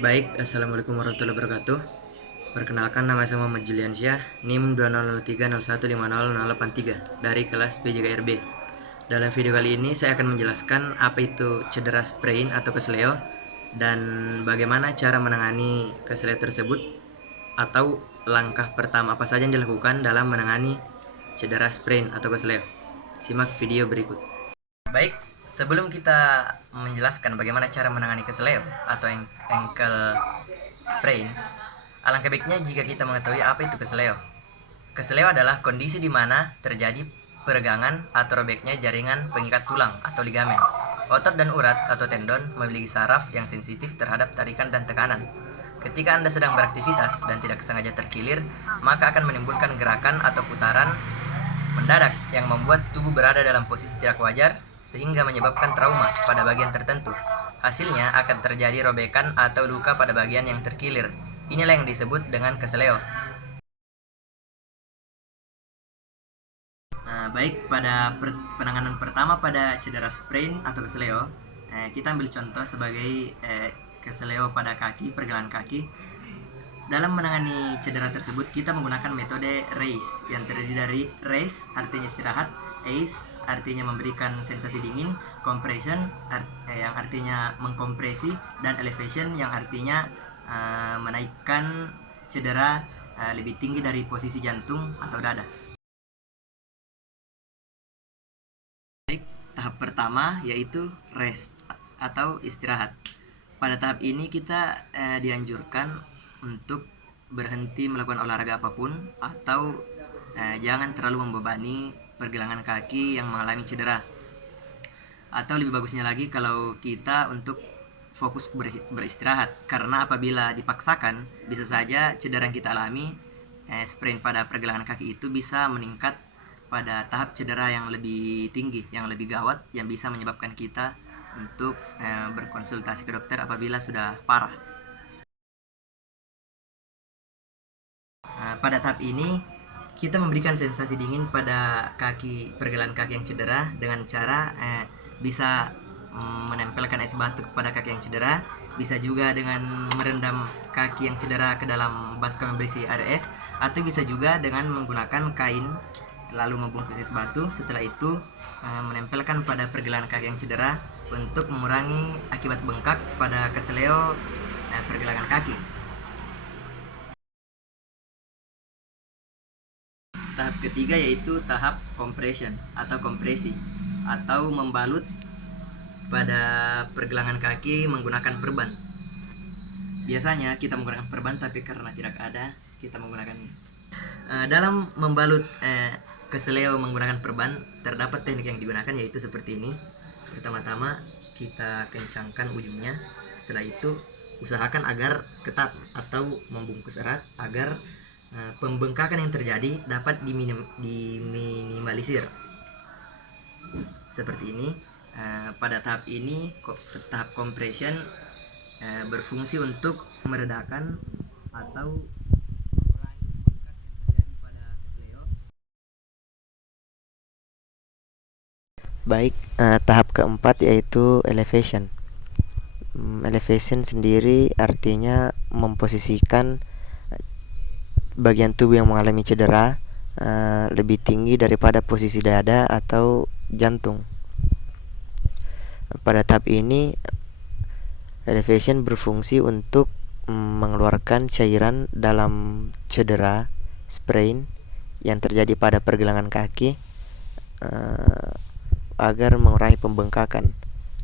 Baik, Assalamualaikum warahmatullahi wabarakatuh. Perkenalkan, nama saya Muhammad Juliansyah, NIM 200301500883 dari kelas PJKRB. Dalam video kali ini saya akan menjelaskan apa itu cedera sprain atau kesleo dan bagaimana cara menangani kesleo tersebut atau langkah pertama apa saja yang dilakukan dalam menangani cedera sprain atau kesleo. Simak video berikut. Baik, sebelum kita menjelaskan bagaimana cara menangani kesleo atau ankle sprain, alangkah baiknya jika kita mengetahui apa itu kesleo. Kesleo adalah kondisi di mana terjadi peregangan atau robeknya jaringan pengikat tulang atau ligamen. Otot dan urat atau tendon memiliki saraf yang sensitif terhadap tarikan dan tekanan. Ketika Anda sedang beraktivitas dan tidak sengaja terkilir, maka akan menimbulkan gerakan atau putaran mendadak yang membuat tubuh berada dalam posisi tidak wajar sehingga menyebabkan trauma pada bagian tertentu. Hasilnya akan terjadi robekan atau luka pada bagian yang terkilir. Inilah yang disebut dengan kesleo. Baik, pada penanganan pertama pada cedera sprain atau kesleo, kita ambil contoh sebagai kesleo pada kaki, pergelangan kaki. Dalam menangani cedera tersebut, kita menggunakan metode RACE yang terdiri dari RACE artinya istirahat, ACE artinya memberikan sensasi dingin, compression yang artinya mengkompresi, dan elevation yang artinya menaikkan cedera lebih tinggi dari posisi jantung atau dada. Tahap pertama yaitu rest atau istirahat. Pada tahap ini kita dianjurkan untuk berhenti melakukan olahraga apapun atau jangan terlalu membebani pergelangan kaki yang mengalami cedera. Atau lebih bagusnya lagi kalau kita untuk fokus beristirahat, karena apabila dipaksakan bisa saja cedera yang kita alami sprain pada pergelangan kaki itu bisa meningkat pada tahap cedera yang lebih tinggi, yang lebih gawat, yang bisa menyebabkan kita untuk berkonsultasi ke dokter apabila sudah parah. Pada tahap ini kita memberikan sensasi dingin pada kaki pergelangan kaki yang cedera dengan cara bisa menempelkan es batu kepada kaki yang cedera, bisa juga dengan merendam kaki yang cedera ke dalam baskom yang berisi air es, atau bisa juga dengan menggunakan kain lalu membungkus es batu. Setelah itu menempelkan pada pergelangan kaki yang cedera untuk mengurangi akibat bengkak pada kesleo pergelangan kaki. Tahap ketiga yaitu tahap compression atau kompresi atau membalut pada pergelangan kaki menggunakan perban. Biasanya kita menggunakan perban, tapi karena tidak ada, kita menggunakan dalam membalut kesleo menggunakan perban. Terdapat teknik yang digunakan yaitu seperti ini. Pertama-tama kita kencangkan ujungnya. Setelah itu usahakan agar ketat atau membungkus erat agar pembengkakan yang terjadi dapat diminimalisir. Seperti ini. Pada tahap ini, tahap compression berfungsi untuk meredakan atau mengurangi bengkak yang terjadi pada kesleo. Baik, tahap keempat yaitu elevation. Elevation sendiri artinya memposisikan bagian tubuh yang mengalami cedera lebih tinggi daripada posisi dada atau jantung. Pada tahap ini, elevation berfungsi untuk mengeluarkan cairan dalam cedera sprain yang terjadi pada pergelangan kaki agar mengurangi pembengkakan.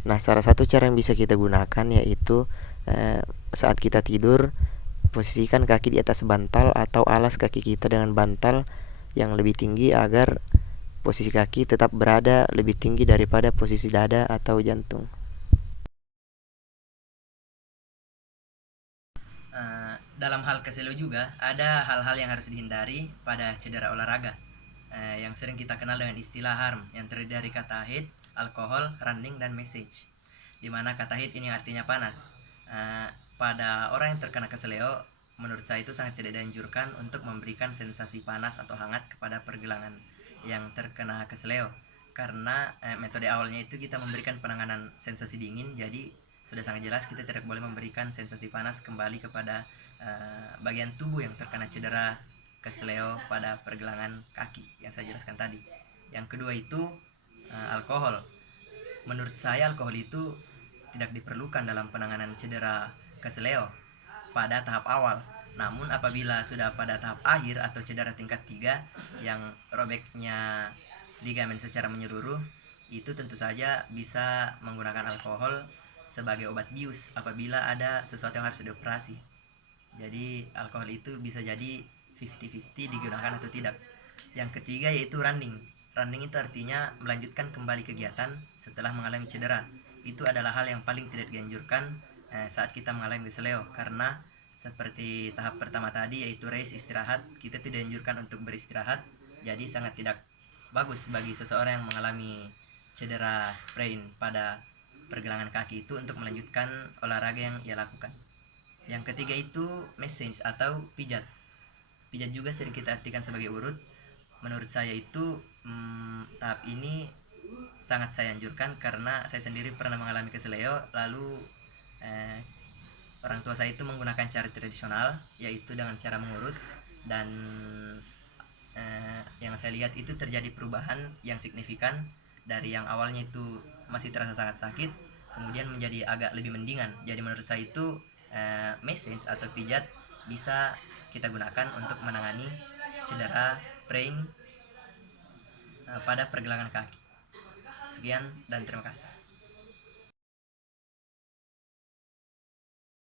Nah, salah satu cara yang bisa kita gunakan yaitu saat kita tidur, posisikan kaki di atas bantal atau alas kaki kita dengan bantal yang lebih tinggi agar posisi kaki tetap berada lebih tinggi daripada posisi dada atau jantung. Dalam hal kesleo juga ada hal-hal yang harus dihindari pada cedera olahraga yang sering kita kenal dengan istilah harm, yang terdiri dari kata heat, alkohol, running, dan message. Dimana kata heat ini artinya panas. Pada orang yang terkena kesleo, menurut saya itu sangat tidak dianjurkan untuk memberikan sensasi panas atau hangat kepada pergelangan yang terkena kesleo, karena metode awalnya itu kita memberikan penanganan sensasi dingin, jadi sudah sangat jelas kita tidak boleh memberikan sensasi panas kembali kepada bagian tubuh yang terkena cedera kesleo pada pergelangan kaki yang saya jelaskan tadi. Yang kedua itu alkohol. Menurut saya alkohol itu tidak diperlukan dalam penanganan cedera kesleo pada tahap awal. Namun apabila sudah pada tahap akhir atau cedera tingkat 3 yang robeknya ligamen secara menyeluruh, itu tentu saja bisa menggunakan alkohol sebagai obat bius apabila ada sesuatu yang harus dioperasi. Jadi alkohol itu bisa jadi 50-50 digunakan atau tidak. Yang ketiga yaitu running. Running itu artinya melanjutkan kembali kegiatan setelah mengalami cedera. Itu adalah hal yang paling tidak dianjurkan saat kita mengalami kesleo, karena seperti tahap pertama tadi yaitu rest istirahat, kita tidak dianjurkan untuk beristirahat. Jadi sangat tidak bagus bagi seseorang yang mengalami cedera sprain pada pergelangan kaki itu untuk melanjutkan olahraga yang ia lakukan. Yang ketiga itu massage atau pijat. Pijat juga sering kita artikan sebagai urut. Menurut saya itu tahap ini sangat saya anjurkan karena saya sendiri pernah mengalami kesleo. Lalu orang tua saya itu menggunakan cara tradisional, yaitu dengan cara mengurut, dan yang saya lihat itu terjadi perubahan yang signifikan dari yang awalnya itu masih terasa sangat sakit, kemudian menjadi agak lebih mendingan. Jadi menurut saya itu massage atau pijat bisa kita gunakan untuk menangani cedera sprain pada pergelangan kaki. Sekian dan terima kasih.